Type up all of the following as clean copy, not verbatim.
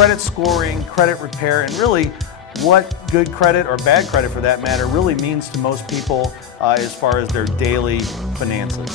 credit scoring, credit repair, and really what good credit or bad credit for that matter really means to most people as far as their daily finances.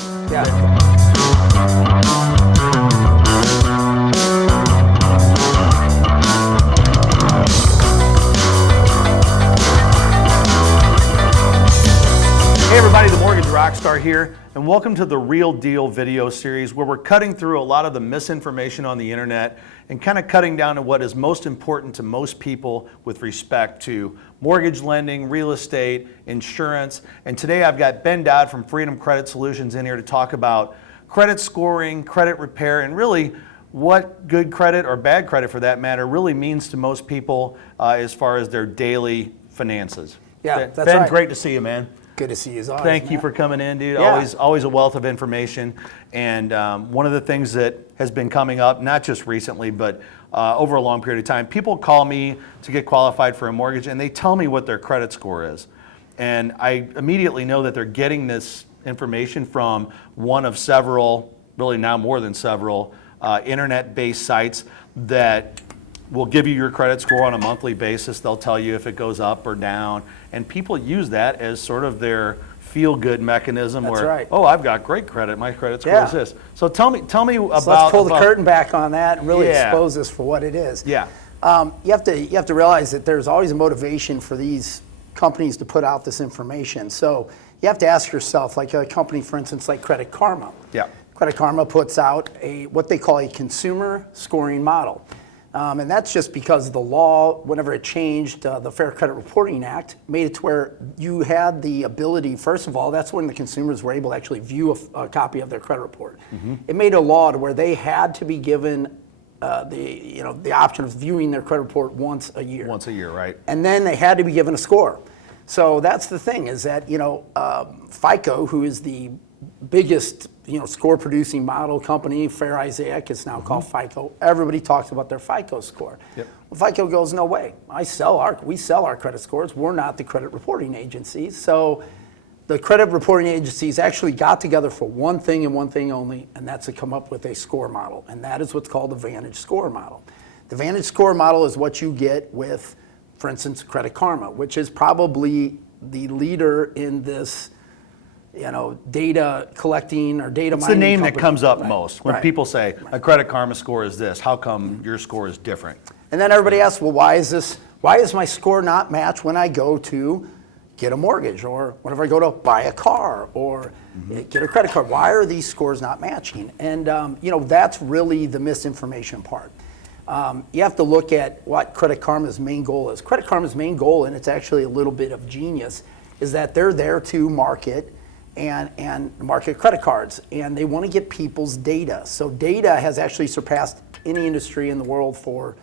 Hey everybody, the Mortgage Rockstar here, and welcome to the Real Deal video series where we're cutting through a lot of the misinformation on the internet and kind of cutting down to what is most important to most people with respect to mortgage lending, real estate, insurance. And today I've got Ben Dodd from Freedom Credit Solutions in here to talk about credit scoring, credit repair, and really what good credit or bad credit for that matter really means to most people as far as their daily finances. Yeah, that's Ben, right. great to see you, man. Good to see you as always. Thank you for coming in, dude. Yeah. Always a wealth of information. And one of the things that has been coming up, not just recently, but over a long period of time, people call me to get qualified for a mortgage and they tell me what their credit score is. And I immediately know that they're getting this information from one of several, really now more than several, internet-based sites that will give you your credit score on a monthly basis. They'll tell you if it goes up or down. And people use that as sort of their feel-good mechanism. That's where, right. oh, I've got great credit. My credit score is this. So tell me about. So let's pull the curtain back on that and really Yeah. expose this for what it is. Yeah. You have to realize that there's always a motivation for these companies to put out this information. So you have to ask yourself, like a company, for instance, like Credit Karma. Yeah. Credit Karma puts out what they call a consumer scoring model. And that's just because the law, whenever it changed, the Fair Credit Reporting Act, made it to where you had the ability, first of all, that's when the consumers were able to actually view a copy of their credit report. Mm-hmm. It made a law to where they had to be given the option of viewing their credit report once a year. Once a year, right. And then they had to be given a score. So that's the thing, is that, FICO, who is the biggest score producing model company, Fair Isaac is now called FICO. Everybody talks about their FICO score. Yep. Well, FICO goes, no way. We sell our credit scores. We're not the credit reporting agencies. So the credit reporting agencies actually got together for one thing and one thing only, and that's to come up with a score model. And that is what's called the Vantage Score Model. The Vantage Score Model is what you get with, for instance, Credit Karma, which is probably the leader in this data collecting or data mining. It's the name company. that comes up Right. most when Right. people say a Credit Karma score is this. How come your score is different? And then everybody asks, well, why is my score not matched when I go to get a mortgage or whenever I go to buy a car or get a credit card? Why are these scores not matching? And that's really the misinformation part. You have to look at what Credit Karma's main goal is. Credit Karma's main goal, and it's actually a little bit of genius, is that they're there to market and market credit cards, and they want to get people's data. So data has actually surpassed any industry in the world for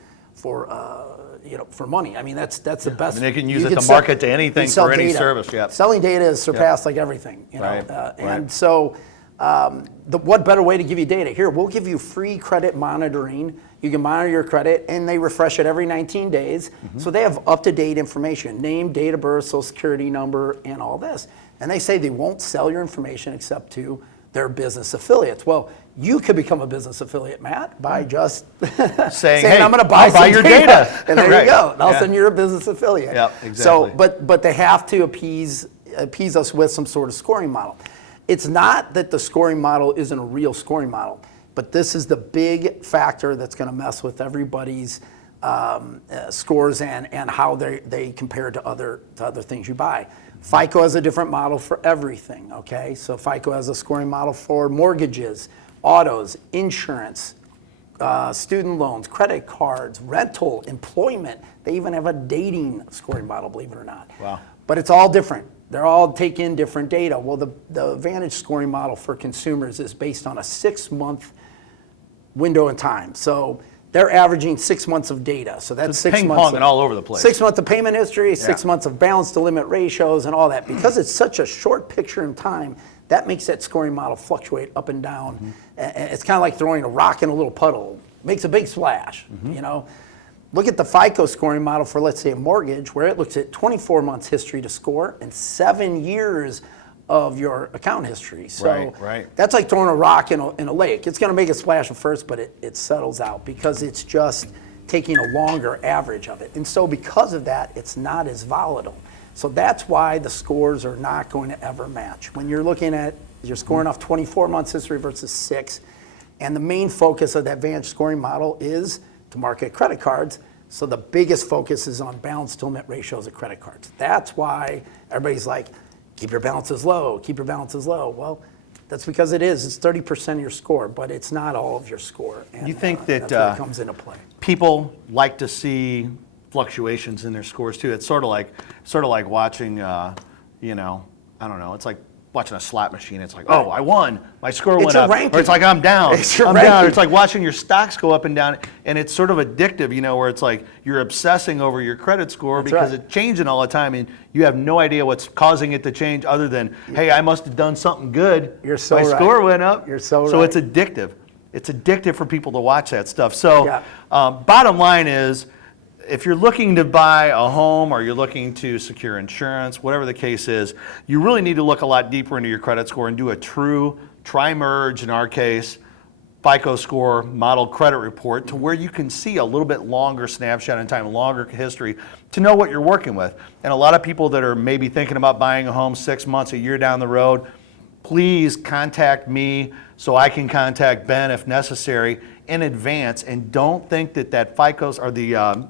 money. I mean, that's the best. They can use it to market to anything for any data. service. Yeah. Selling data has surpassed like everything. Right. And so, what better way to give you data? Here, we'll give you free credit monitoring. You can monitor your credit, and they refresh it every 19 days. Mm-hmm. So they have up-to-date information: name, date of birth, social security number, and all this. And they say they won't sell your information except to their business affiliates. Well, you could become a business affiliate, Matt, by just saying, hey, I'm going to buy your data. And there Right. you go. And all of a sudden you're a business affiliate. Yep, exactly. So, but they have to appease us with some sort of scoring model. It's not that the scoring model isn't a real scoring model, but this is the big factor that's going to mess with everybody's scores and how they compare to other things you buy. FICO has a different model for everything, okay? So FICO has a scoring model for mortgages, autos, insurance, student loans, credit cards, rental, employment. They even have a dating scoring model, believe it or not. Wow. But it's all different. They're all take in different data. Well, the Vantage scoring model for consumers is based on a 6-month window in time. So they're averaging 6 months of data. So that's 6 months. Ping-ponging all over the place. 6 months of payment history, 6 months of balance to limit ratios and all that. Because it's such a short picture in time, that makes that scoring model fluctuate up and down. Mm-hmm. It's kind of like throwing a rock in a little puddle. Makes a big splash, Look at the FICO scoring model for, let's say, a mortgage, where it looks at 24 months history to score and 7 years of your account history. So that's like throwing a rock in a lake. It's going to make a splash at first, but it settles out because it's just taking a longer average of it. And so because of that, it's not as volatile. So that's why the scores are not going to ever match. When you're looking at, you're scoring off 24 months history versus 6, and the main focus of that Vantage scoring model is to market credit cards. So the biggest focus is on balance to limit ratios of credit cards. That's why everybody's like, keep your balances low, keep your balances low. Well, that's because it is. It's 30% of your score, but it's not all of your score. And, You think that that's where it comes into play. people like to see fluctuations in their scores too? It's sort of like watching, you know, I don't know. It's like watching a slot machine. It's like, oh, I won. My score went your up. ranking. Or it's like, I'm down. It's your I'm down. ranking. It's like watching your stocks go up and down. And it's sort of addictive, you know, where it's like you're obsessing over your credit score because right. it's changing all the time and you have no idea what's causing it to change other than, hey, I must have done something good. You're so My right. score went up. You're so So right. it's addictive. It's addictive for people to watch that stuff. So Yeah. bottom line is, if you're looking to buy a home or you're looking to secure insurance, whatever the case is, you really need to look a lot deeper into your credit score and do a true tri-merge, in our case, FICO score model credit report to where you can see a little bit longer snapshot in time, longer history to know what you're working with. And a lot of people that are maybe thinking about buying a home 6 months, a year down the road, please contact me so I can contact Ben if necessary in advance. And don't think that FICO's or the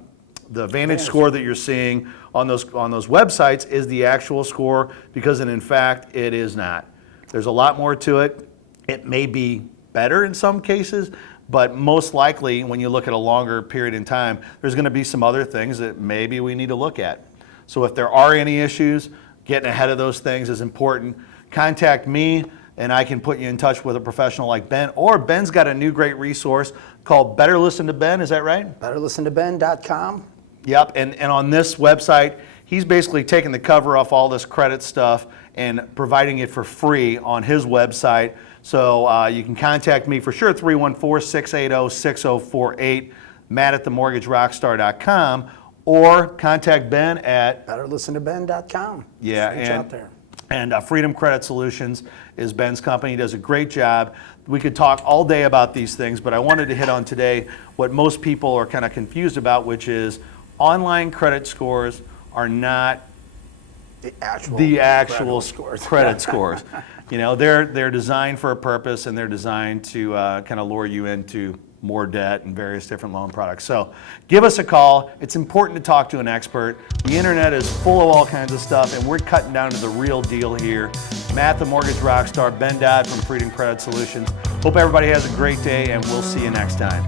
Vantage score that you're seeing on those websites is the actual score, because in fact it is not. There's a lot more to it. It may be better in some cases, but most likely when you look at a longer period in time, there's going to be some other things that maybe we need to look at. So if there are any issues, getting ahead of those things is important. Contact me and I can put you in touch with a professional like Ben, or Ben's got a new great resource called Better Listen to Ben, is that right? BetterListenToBen.com. Yep, and on this website, he's basically taking the cover off all this credit stuff and providing it for free on his website. So you can contact me for sure, 314-680-6048, matt@themortgagerockstar.com, or contact Ben at BetterListenToBen.com. Yeah, Just reach out there. And Freedom Credit Solutions is Ben's company. He does a great job. We could talk all day about these things, but I wanted to hit on today what most people are kind of confused about, which is online credit scores are not The actual credit scores. credit scores. You know, they're designed for a purpose, and they're designed to kind of lure you into more debt and various different loan products. So give us a call. It's important to talk to an expert. The internet is full of all kinds of stuff, and we're cutting down to the real deal here. Matt, the Mortgage Rockstar, Ben Dodd from Freedom Credit Solutions. Hope everybody has a great day, and we'll see you next time.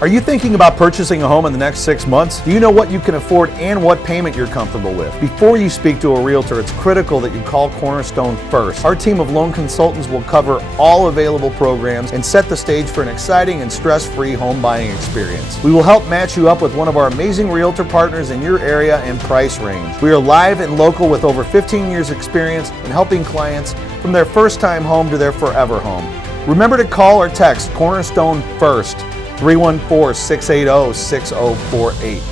Are you thinking about purchasing a home in the next 6 months? Do you know what you can afford and what payment you're comfortable with? Before you speak to a realtor, it's critical that you call Cornerstone first. Our team of loan consultants will cover all available programs and set the stage for an exciting and stress-free home buying experience. We will help match you up with one of our amazing realtor partners in your area and price range. We are live and local with over 15 years experience in helping clients from their first time home to their forever home. Remember to call or text Cornerstone first, 314-680-6048.